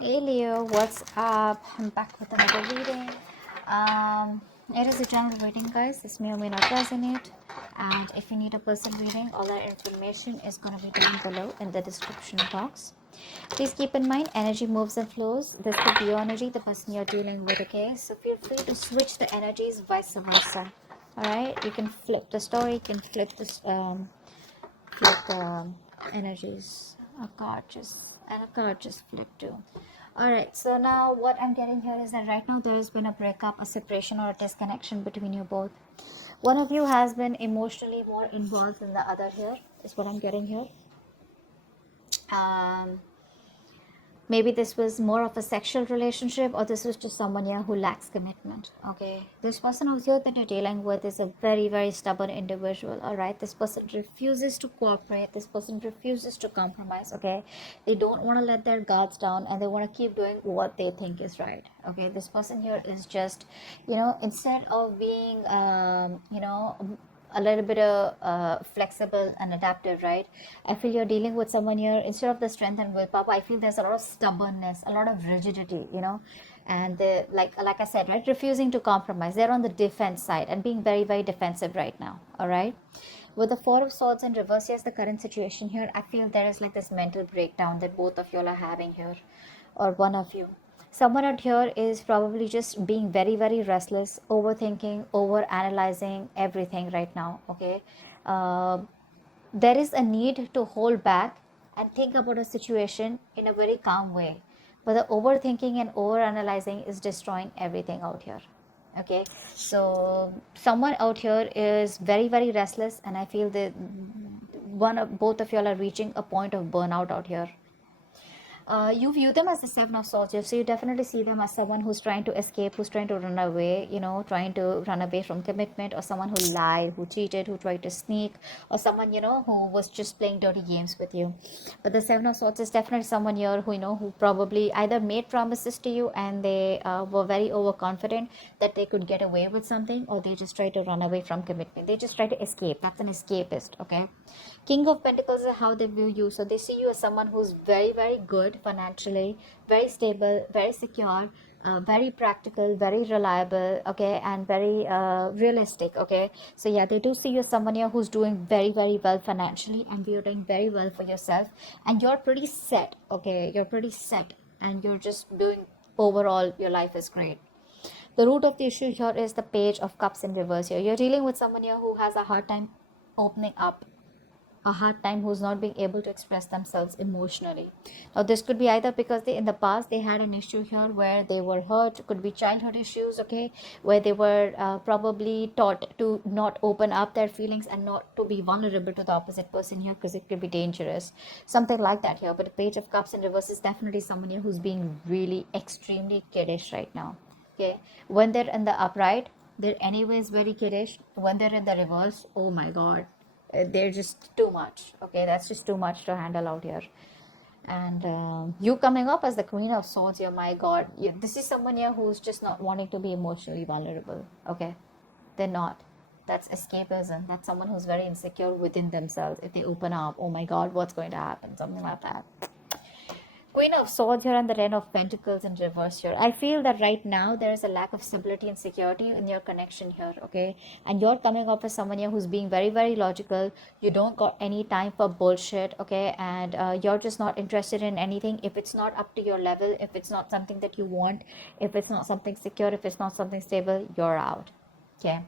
Hey Leo, what's up? I'm back with another reading. It is a general reading, guys. This may or may not resonate. And if you need a personal reading, all that information is going to be down below in the description box. Please keep in mind, energy moves and flows. This could be your energy, the person you're dealing with, okay? So feel free to switch the energies, vice versa. All right, you can flip the story, you can flip this, flip the energies. A card just flipped too. All right, so now what I'm getting here is that right now there has been a breakup, a separation, or a disconnection between you both. One of you has been emotionally more involved than the other here, is what I'm getting here. Um, Maybe this was more of a sexual relationship, or this was just someone here who lacks commitment. Okay, this person over here that you're dealing with is a very stubborn individual. All right, this person refuses to cooperate, this person refuses to compromise. Okay, they don't want to let their guards down, and they want to keep doing what they think is right. Okay, this person here is just, instead of being a little bit of flexible and adaptive, right? I feel you're dealing with someone here, instead of the strength and willpower, I feel there's a lot of stubbornness, a lot of rigidity, and they, like I said, right, refusing to compromise. They're on the defense side and being very defensive right now. All right, with the Four of Swords in reverse, yes, the current situation here, I feel there is like this mental breakdown that both of you are having here, or one of you. Someone out here is probably just being very restless, overthinking, over analyzing everything right now. Okay, uh, there is a need to hold back and think about a situation in a very calm way, but the overthinking and over analyzing is destroying everything out here. Okay, so someone out here is very restless, and I feel that both of y'all are reaching a point of burnout out here. You view them as the Seven of Swords, so you definitely see them as someone who's trying to escape, who's trying to run away, trying to run away from commitment, or someone who lied, who cheated, who tried to sneak, or someone, who was just playing dirty games with you. But the Seven of Swords is definitely someone here who probably either made promises to you and they were very overconfident that they could get away with something, or they just try to run away from commitment. They just try to escape. That's an escapist, okay? King of Pentacles is how they view you. So they see you as someone who's very good financially, very stable, very secure, very practical, very reliable, okay, and very realistic, okay. So yeah, they do see you as someone here who's doing very well financially, and you're doing very well for yourself, and you're pretty set, okay. You're pretty set, and you're just doing overall. Your life is great. The root of the issue here is the Page of Cups in reverse here. You're dealing with someone here who has a hard time opening up, a hard time, who's not being able to express themselves emotionally. Now this could be either because in the past they had an issue here where they were hurt, could be childhood issues, okay, where they were probably taught to not open up their feelings and not to be vulnerable to the opposite person here, because it could be dangerous, something like that here. But the Page of Cups in reverse is definitely someone here who's being really extremely kiddish right now. Okay, when they're in the upright, they're anyways very kiddish. When they're in the reverse, oh my god, they're just too much. Okay, that's just too much to handle out here. And you coming up as the Queen of Swords here, my god, this is someone here who's just not wanting to be emotionally vulnerable. Okay, they're not. That's escapism. That's someone who's very insecure within themselves. If they open up, oh my god, what's going to happen, something like that. Queen of Swords here and the Ten of Pentacles in reverse here. I feel that right now there is a lack of stability and security in your connection here, okay? And you're coming up as someone here who's being very logical. You don't got any time for bullshit, okay? And you're just not interested in anything. If it's not up to your level, if it's not something that you want, if it's not something secure, if it's not something stable, you're out, okay?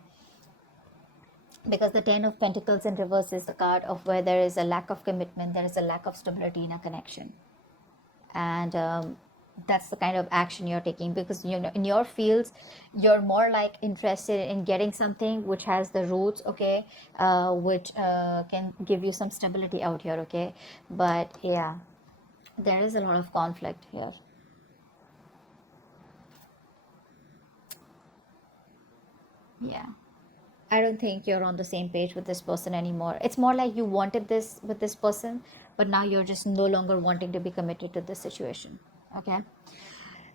Because the Ten of Pentacles in reverse is the card of where there is a lack of commitment, there is a lack of stability in a connection. And that's the kind of action you're taking, because in your fields you're more like interested in getting something which has the roots, okay, which can give you some stability out here, okay. But yeah, there is a lot of conflict here. Yeah, I don't think you're on the same page with this person anymore. It's more like you wanted this with this person, but now you're just no longer wanting to be committed to this situation, okay.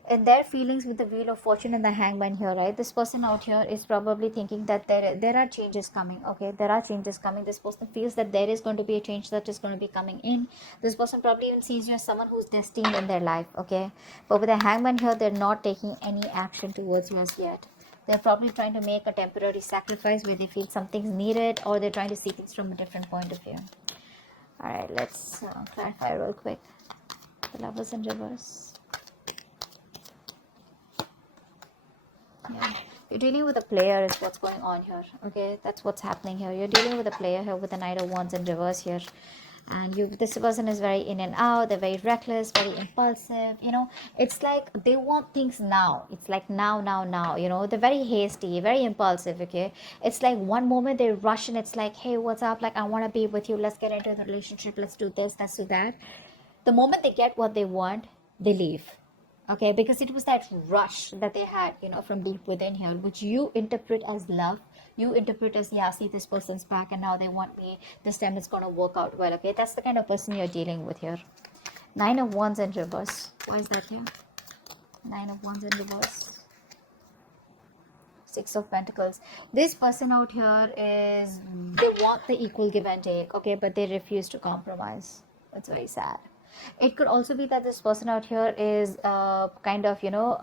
in their feelings with the wheel of fortune and the hangman here, right? This person out here is probably thinking that there are changes coming. Okay, there are changes coming. This person feels that there is going to be a change that is going to be coming in. This person probably even sees you as someone who's destined in their life. Okay, but with the hangman here, they're not taking any action towards you as yet. They're probably trying to make a temporary sacrifice where they feel something's needed, or they're trying to see things from a different point of view. All right, let's clarify real quick. The Lovers in reverse. Yeah, you're dealing with a player is what's going on here. Okay, that's what's happening here. You're dealing with a player here with the Knight of Wands in reverse here, and this person is very in and out. They're very reckless, very impulsive. You know, it's like they want things now. It's like now. You know, they're very hasty, very impulsive. Okay, it's like one moment they rush and it's like, hey, what's up? Like, I want to be with you. Let's get into the relationship. Let's do this. Let's do that. The moment they get what they want, they leave. Okay, because it was that rush that they had, you know, from deep within here, which you interpret as love. You interpret as, yeah, see, this person's back and now they want me. This time it's going to work out well. Okay, that's the kind of person you're dealing with here. Nine of Wands in reverse. Why is that here? Nine of Wands in reverse. Six of Pentacles. This person out here is, they want the equal give and take, okay, but they refuse to compromise. It's very sad. It could also be that this person out here is kind of, you know,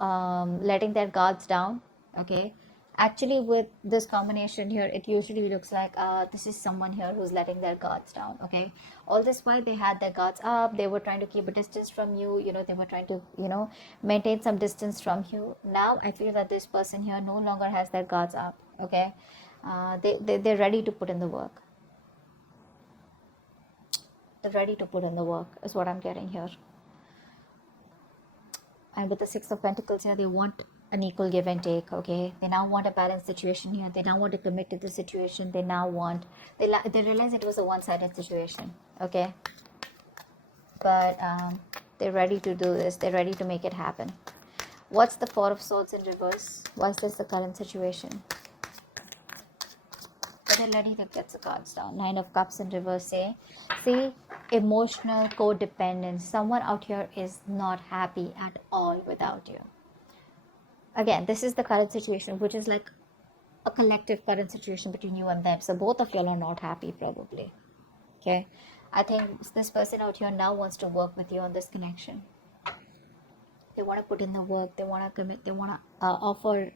letting their guards down. Okay, actually with this combination here, it usually looks like this is someone here who's letting their guards down. Okay, all this while they had their guards up, they were trying to keep a distance from you. You know, they were trying to, you know, maintain some distance from you. Now I feel that this person here no longer has their guards up. Okay, they're ready to put in the work. They're ready to put in the work is what I'm getting here. And with the Six of Pentacles here, they want an equal give and take. Okay, they now want a balanced situation here. They now want to commit to the situation. They now want, they realize it was a one-sided situation. Okay, but they're ready to do this. They're ready to make it happen. What's the Four of Swords in reverse? Why is this the current situation? They're ready to get the cards down. Nine of Cups in reverse. See, emotional codependence. Someone out here is not happy at all without you. Again, this is the current situation, which is like a collective current situation between you and them. So both of y'all are not happy probably. Okay, I think this person out here now wants to work with you on this connection. They want to put in the work. They want to commit. They want to offer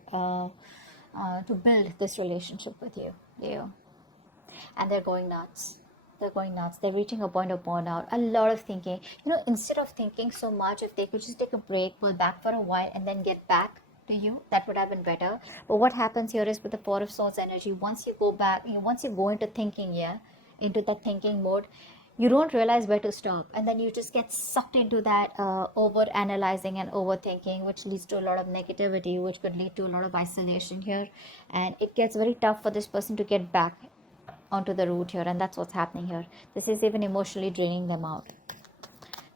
to build this relationship with you. And they're going nuts. They're reaching a point of burnout. A lot of thinking. You know, instead of thinking so much, if they could just take a break, pull back for a while, and then get back to you, that would have been better. But what happens here is with the Four of Swords energy, once you go back, once you go into thinking, into that thinking mode, you don't realize where to stop, and then you just get sucked into that over analyzing and overthinking, which leads to a lot of negativity, which could lead to a lot of isolation here, and it gets very tough for this person to get back onto the route here, and that's what's happening here. This is even emotionally draining them out.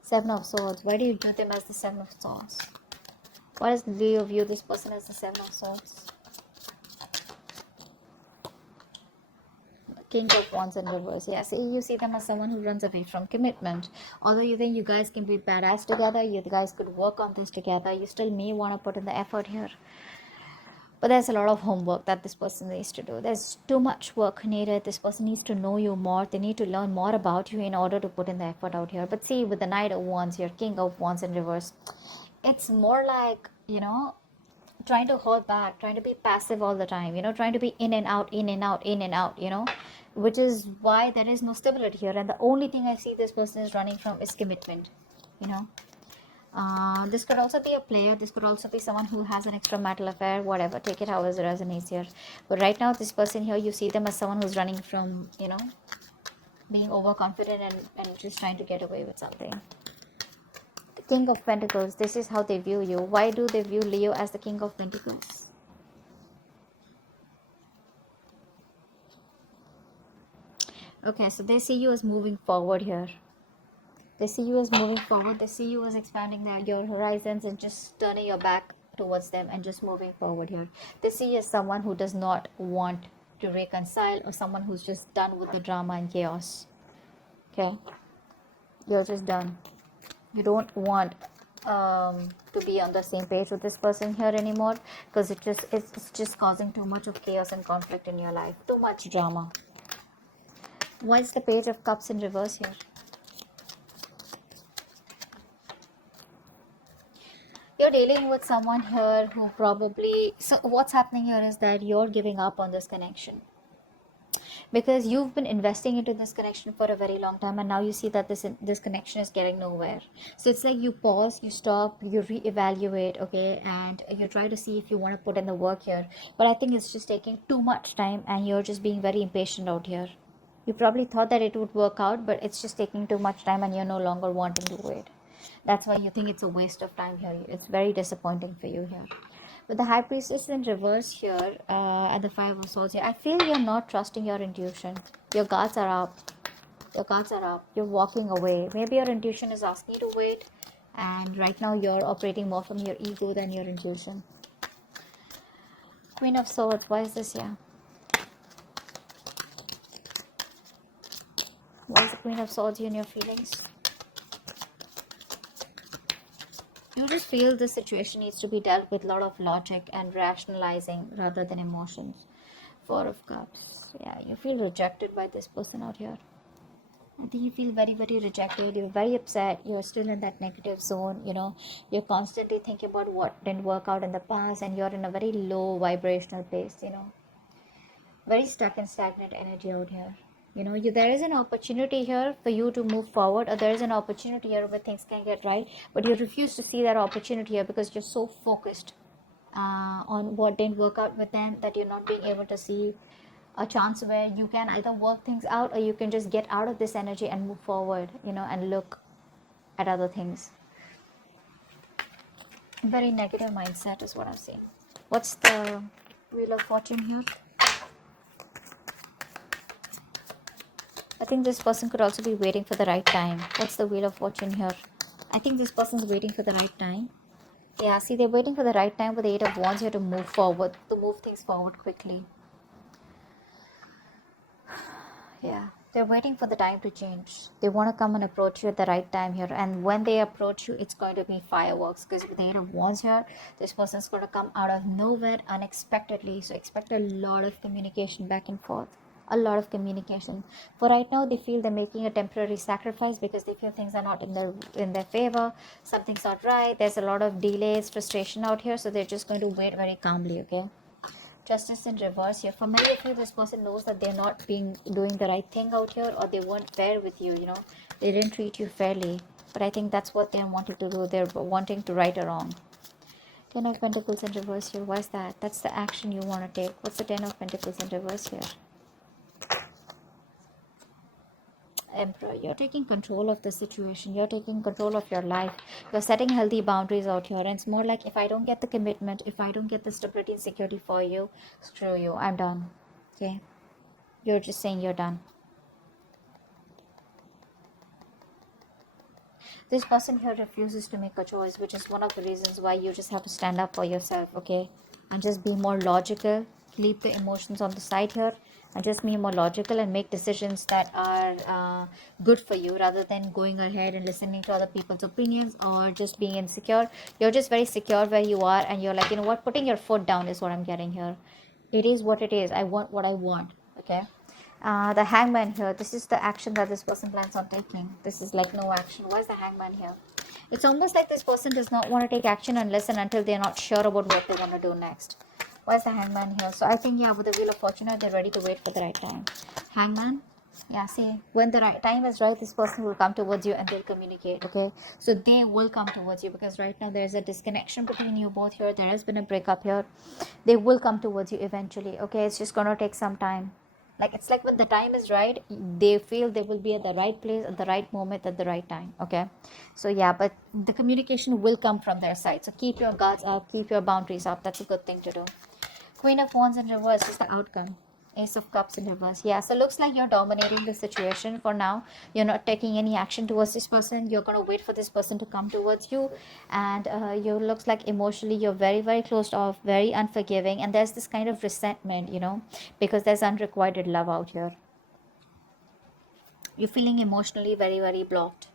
Seven of Swords. Why do you view them as the Seven of Swords? Why does Leo view this person as the Seven of Swords? King of Wands in reverse. Yeah, see, you see them as someone who runs away from commitment. Although you think you guys can be badass together, you guys could work on this together, you still may want to put in the effort here. But there's a lot of homework that this person needs to do. There's too much work needed. This person needs to know you more. They need to learn more about you in order to put in the effort out here. But see, with the Knight of Wands here, King of Wands in reverse, it's more like, you know, trying to hold back, trying to be passive all the time, you know, trying to be in and out, in and out, in and out, you know, which is why there is no stability here. And the only thing I see this person is running from is commitment, you know. This could also be a player. This could also be someone who has an extramarital affair, whatever. Take it however it resonates here. But right now, this person here, you see them as someone who's running from, you know, being overconfident and just trying to get away with something. The King of Pentacles, this is how they view you. Why do they view Leo as the King of Pentacles? Okay, so they see you as moving forward here. They see you as moving forward. They see you as expanding your horizons and just turning your back towards them and just moving forward here. They see you as someone who does not want to reconcile, or someone who's just done with the drama and chaos. Okay? You're just done. You don't want to be on the same page with this person here anymore, because it's just causing too much of chaos and conflict in your life, too much drama. Why is the Page of Cups in reverse here? You're dealing with someone here who probably, so what's happening here is that you're giving up on this connection, because you've been investing into this connection for a very long time, and now you see that this connection is getting nowhere. So it's like you pause, you stop, you reevaluate, okay, and you try to see if you want to put in the work here, but I think it's just taking too much time, and you're just being very impatient out here. You probably thought that it would work out, but it's just taking too much time, and you're no longer wanting to wait. That's why you think it's a waste of time here. It's very disappointing for you here. With the High Priestess in reverse here, and the Five of Swords here, I feel you're not trusting your intuition. Your guards are up. Your guards are up. You're walking away. Maybe your intuition is asking you to wait, and right now you're operating more from your ego than your intuition. Queen of Swords, why is this here? Why is the Queen of Swords here in your feelings? You just feel this situation needs to be dealt with a lot of logic and rationalizing rather than emotions. Four of Cups. Yeah, you feel rejected by this person out here. I think you feel very, very rejected. You're very upset. You're still in that negative zone. You're constantly thinking about what didn't work out in the past, and you're in a very low vibrational place. Very stuck and stagnant energy out here. There is an opportunity here for you to move forward, or there is an opportunity here where things can get right, but you refuse to see that opportunity here because you're so focused on what didn't work out with them that you're not being able to see a chance where you can either work things out, or you can just get out of this energy and move forward, and look at other things. Very negative mindset is what I'm seeing. What's the Wheel of Fortune here? I think this person could also be waiting for the right time. What's the Wheel of Fortune here? I think this person's waiting for the right time. Yeah, see, they're waiting for the right time with the Eight of Wands here to move forward, to move things forward quickly. Yeah, they're waiting for the time to change. They want to come and approach you at the right time here. And when they approach you, it's going to be fireworks. Because with the Eight of Wands here, this person's going to come out of nowhere unexpectedly. So expect a lot of communication back and forth. A lot of communication. For right now, they feel they're making a temporary sacrifice because they feel things are not in their favor. Something's not right. There's a lot of delays, frustration out here. So they're just going to wait very calmly, okay? Justice in reverse here. For many of you, this person knows that they're not doing the right thing out here, or they weren't fair with you. They didn't treat you fairly. But I think that's what they're wanting to do. They're wanting to right a wrong. Ten of Pentacles in reverse here. Why is that? That's the action you want to take. What's the Ten of Pentacles in reverse here? Emperor, you're taking control of the situation. You're taking control of your life. You're setting healthy boundaries out here. And it's more like, if I don't get the commitment, if I don't get the stability and security for you, screw you. I'm done. Okay? You're just saying you're done. This person here refuses to make a choice, which is one of the reasons why you just have to stand up for yourself, okay? And just be more logical. Leave the emotions on the side here. And just be more logical and make decisions that are good for you, rather than going ahead and listening to other people's opinions or just being insecure. You're just very secure where you are, and you're like, you know what, putting your foot down is what I'm getting here. It is what it is. I want what I want, okay? The Hangman here, this is the action that this person plans on taking. This is like no action. Why is the Hangman here? It's almost like this person does not want to take action unless and until they're not sure about what they want to do next. Why is the Hangman here? So I think, yeah, with the Wheel of Fortune, they're ready to wait for the right time. Hangman, yeah, see, when the right time is right, this person will come towards you and they'll communicate, okay? So they will come towards you, because right now there's a disconnection between you both here. There has been a breakup here. They will come towards you eventually, okay? It's just going to take some time. Like, it's like when the time is right, they feel they will be at the right place at the right moment at the right time, okay? So yeah, but the communication will come from their side. So keep your guards up, keep your boundaries up. That's a good thing to do. Queen of Wands in reverse is the outcome. Ace of Cups in reverse. Yeah, so looks like you're dominating the situation for now. You're not taking any action towards this person. You're going to wait for this person to come towards you. And you looks like emotionally you're very, very closed off, very unforgiving. And there's this kind of resentment, because there's unrequited love out here. You're feeling emotionally very, very blocked.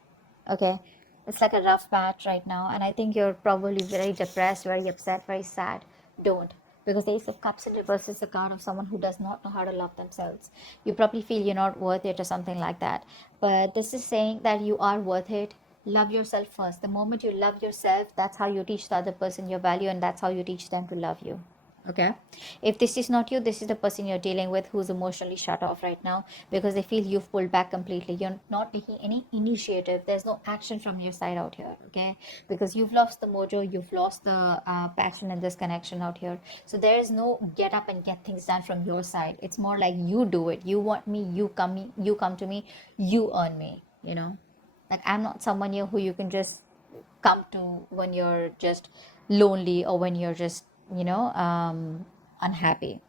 Okay. It's like a rough patch right now, and I think you're probably very depressed, very upset, very sad. Don't. Because the Ace of Cups in reverse is a card of someone who does not know how to love themselves. You probably feel you're not worth it or something like that. But this is saying that you are worth it. Love yourself first. The moment you love yourself, that's how you teach the other person your value, and that's how you teach them to love you. Okay, if this is not you, this is the person you're dealing with who's emotionally shut off right now because they feel you've pulled back completely. You're not taking any initiative. There's no action from your side out here. Okay, because you've lost the mojo, you've lost the passion in this connection out here. So there is no get up and get things done from your side. It's more like you do it. You want me, you come to me, you earn me, you know. Like, I'm not someone here who you can just come to when you're just lonely or when you're just, unhappy.